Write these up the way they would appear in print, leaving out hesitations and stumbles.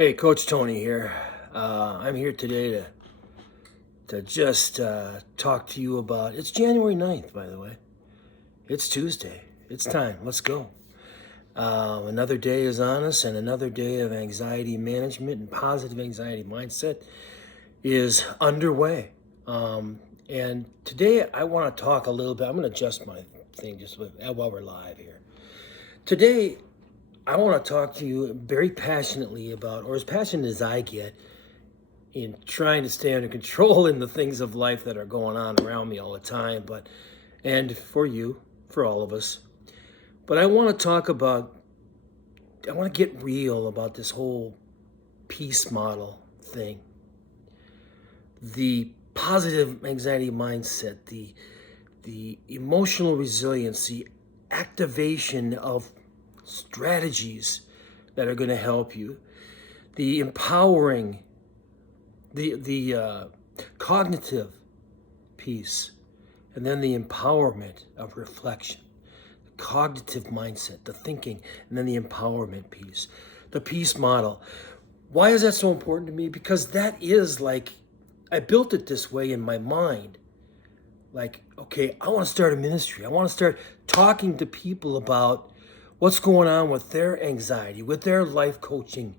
Hey, Coach Tony here. I'm here today to just talk to you about. It's January 9th, by the way. It's Tuesday. It's time. Let's go. Another day is on us, and another day of anxiety management and positive anxiety mindset is underway. And today I want to talk a little bit. I'm going to adjust my thing while we're live here. Today, I want to talk to you very passionately about, or as passionate as I get, in trying to stay under control in the things of life that are going on around me all the time, and for you, for all of us. But I want to get real about this whole peace model thing. The positive anxiety mindset, the emotional resilience, the activation of strategies that are going to help you, the empowering, the cognitive piece, and then the empowerment of reflection, the cognitive mindset, the thinking, and then the empowerment piece, the peace model. Why is that so important to me? Because that is like, I built it this way in my mind. Like, okay, I want to start a ministry. I want to start talking to people about what's going on with their anxiety, with their life coaching,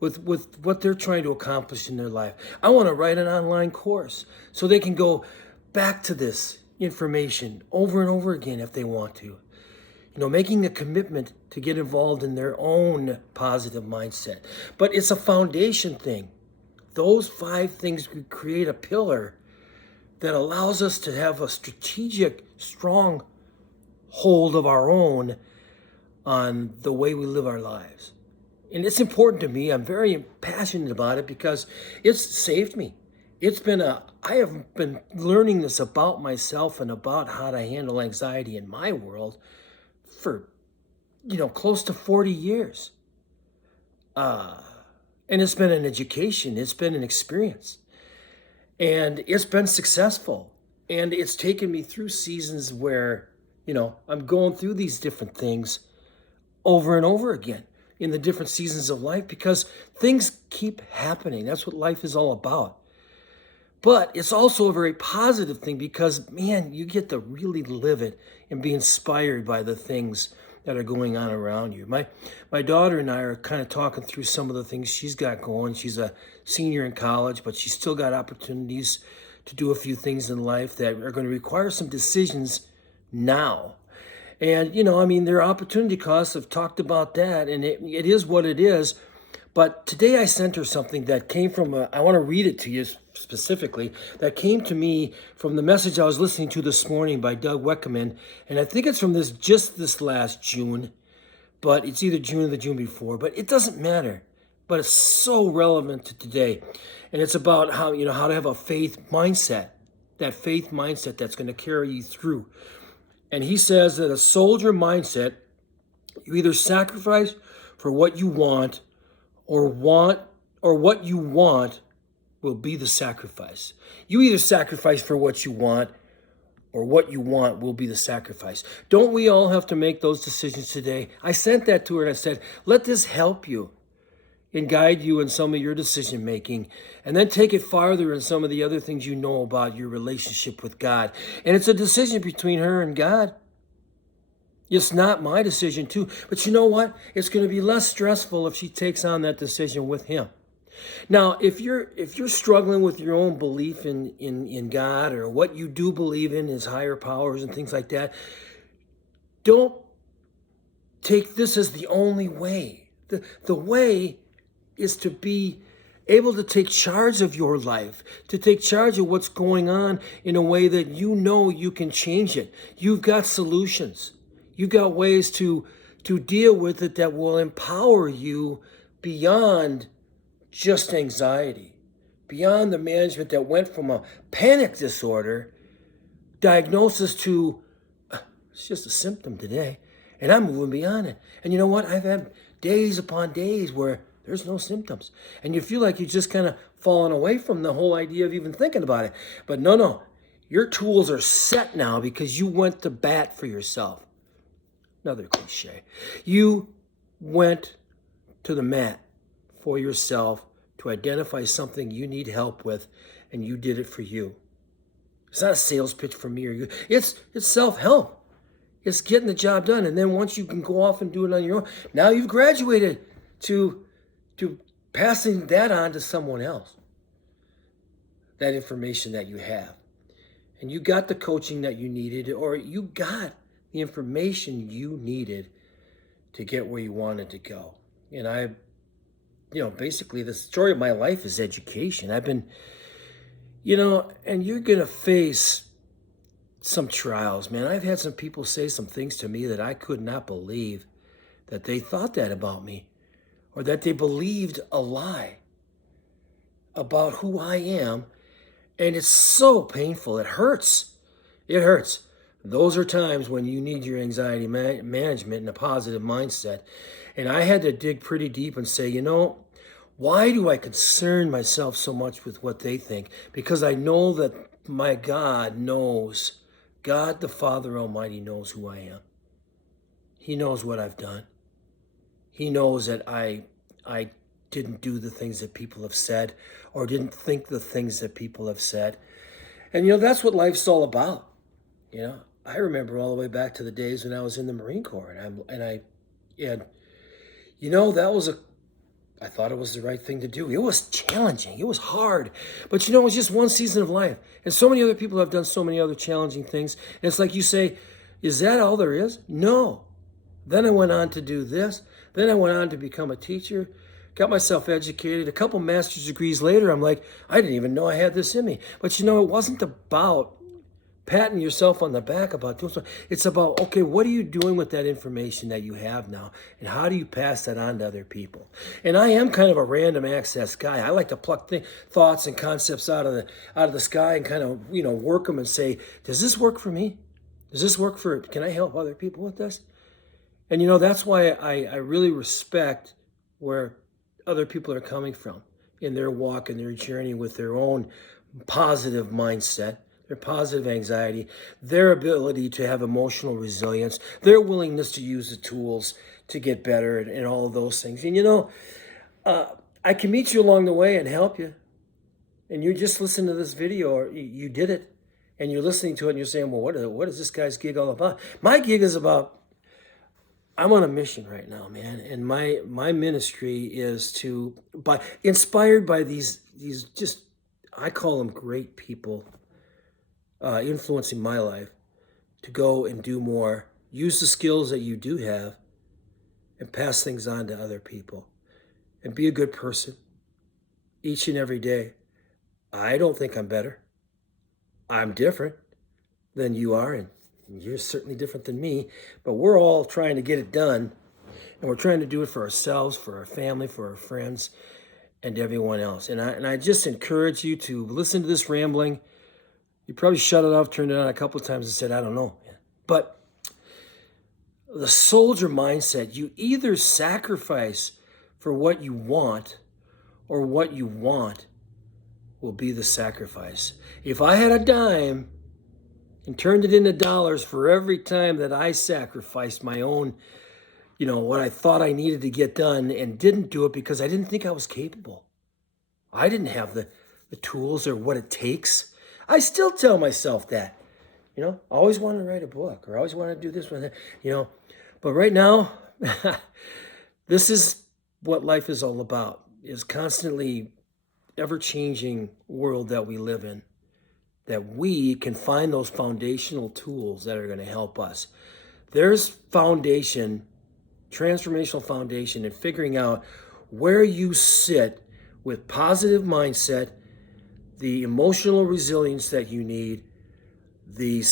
with what they're trying to accomplish in their life. I want to write an online course so they can go back to this information over and over again if they want to. Making a commitment to get involved in their own positive mindset. But it's a foundation thing. Those 5 things create a pillar that allows us to have a strategic, strong hold of our own on the way we live our lives. And it's important to me. I'm very passionate about it because it's saved me. I have been learning this about myself and about how to handle anxiety in my world for, close to 40 years. And it's been an education. It's been an experience. And it's been successful. And it's taken me through seasons where, I'm going through these different things over and over again in the different seasons of life because things keep happening. That's what life is all about. But it's also a very positive thing because, man, you get to really live it and be inspired by the things that are going on around you. My daughter and I are kind of talking through some of the things she's got going. She's a senior in college, but she's still got opportunities to do a few things in life that are going to require some decisions now. And, there are opportunity costs. I've talked about that, and it is what it is. But today I sent her something that came from, I want to read it to you specifically, that came to me from the message I was listening to this morning by Doug Weckerman. And I think it's from this last June, but it's either June or the June before, but it doesn't matter. But it's so relevant to today. And it's about how to have a faith mindset, that faith mindset that's going to carry you through. And he says that a soldier mindset, you either sacrifice for what you want or what you want will be the sacrifice. You either sacrifice for what you want or what you want will be the sacrifice. Don't we all have to make those decisions today? I sent that to her and I said, let this help you and guide you in some of your decision making, and then take it farther in some of the other things you know about your relationship with God. And it's a decision between her and God. It's not my decision too, but you know what? It's going to be less stressful if she takes on that decision with him. Now, if you're struggling with your own belief in God or what you do believe in his higher powers and things like that, don't take this as the only way. The way is to be able to take charge of your life, to take charge of what's going on in a way that you can change it. You've got solutions. You've got ways to deal with it that will empower you beyond just anxiety, beyond the management that went from a panic disorder diagnosis to, it's just a symptom today, and I'm moving beyond it. And you know what? I've had days upon days where there's no symptoms. And you feel like you're just kind of falling away from the whole idea of even thinking about it. But no. Your tools are set now because you went to bat for yourself. Another cliche. You went to the mat for yourself to identify something you need help with, and you did it for you. It's not a sales pitch for me or you. It's self-help. It's getting the job done. And then once you can go off and do it on your own, now you've graduated to passing that on to someone else. That information that you have. And you got the coaching that you needed, or you got the information you needed to get where you wanted to go. And basically the story of my life is education. I've been, and you're going to face some trials, man. I've had some people say some things to me that I could not believe that they thought that about me, or that they believed a lie about who I am. And it's so painful. It hurts. It hurts. Those are times when you need your anxiety management and a positive mindset. And I had to dig pretty deep and say, why do I concern myself so much with what they think? Because I know that my God knows, God the Father Almighty knows who I am. He knows what I've done. He knows that I didn't do the things that people have said, or didn't think the things that people have said. And that's what life's all about. I remember all the way back to the days when I was in the Marine Corps, I thought it was the right thing to do. It was challenging. It was hard. But it was just one season of life. And so many other people have done so many other challenging things. And it's like you say, is that all there is? No. Then I went on to do this. Then I went on to become a teacher, got myself educated. A couple master's degrees later, I'm like, I didn't even know I had this in me. But it wasn't about patting yourself on the back about doing something. It's about, okay, what are you doing with that information that you have now? And how do you pass that on to other people? And I am kind of a random access guy. I like to pluck thoughts and concepts out of the sky and kind of, work them and say, does this work for me? Does this work can I help other people with this? And that's why I really respect where other people are coming from in their walk and their journey with their own positive mindset, their positive anxiety, their ability to have emotional resilience, their willingness to use the tools to get better, and all of those things. And I can meet you along the way and help you. And you just listen to this video, or you did it, and you're listening to it and you're saying, well, what is this guy's gig all about? My gig is about, I'm on a mission right now, man. And my ministry is inspired by these just, I call them great people, influencing my life, to go and do more, use the skills that you do have, and pass things on to other people, and be a good person each and every day. I don't think I'm better. I'm different than you are, and you're certainly different than me, but we're all trying to get it done, and we're trying to do it for ourselves, for our family, for our friends, and everyone else. And I just encourage you to listen to this rambling. You probably shut it off, turned it on a couple of times and said, I don't know. But the soldier mindset, you either sacrifice for what you want, or what you want will be the sacrifice. If I had a dime and turned it into dollars for every time that I sacrificed my own, what I thought I needed to get done and didn't do it because I didn't think I was capable. I didn't have the tools or what it takes. I still tell myself that, I always wanted to write a book, or I always wanted to do this one, But right now, this is what life is all about, is constantly ever-changing world that we live in, that we can find those foundational tools that are going to help us. There's foundation, transformational foundation, in figuring out where you sit with positive mindset, the emotional resilience that you need, the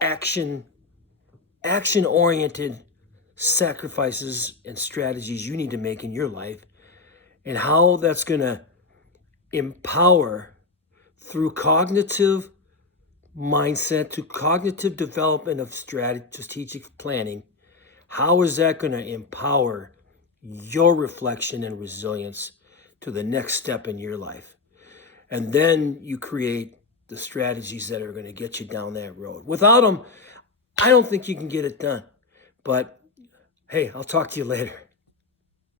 action-oriented sacrifices and strategies you need to make in your life, and how that's going to empower through cognitive mindset, to cognitive development of strategic planning. How is that going to empower your reflection and resilience to the next step in your life? And then you create the strategies that are going to get you down that road. Without them, I don't think you can get it done. But hey, I'll talk to you later.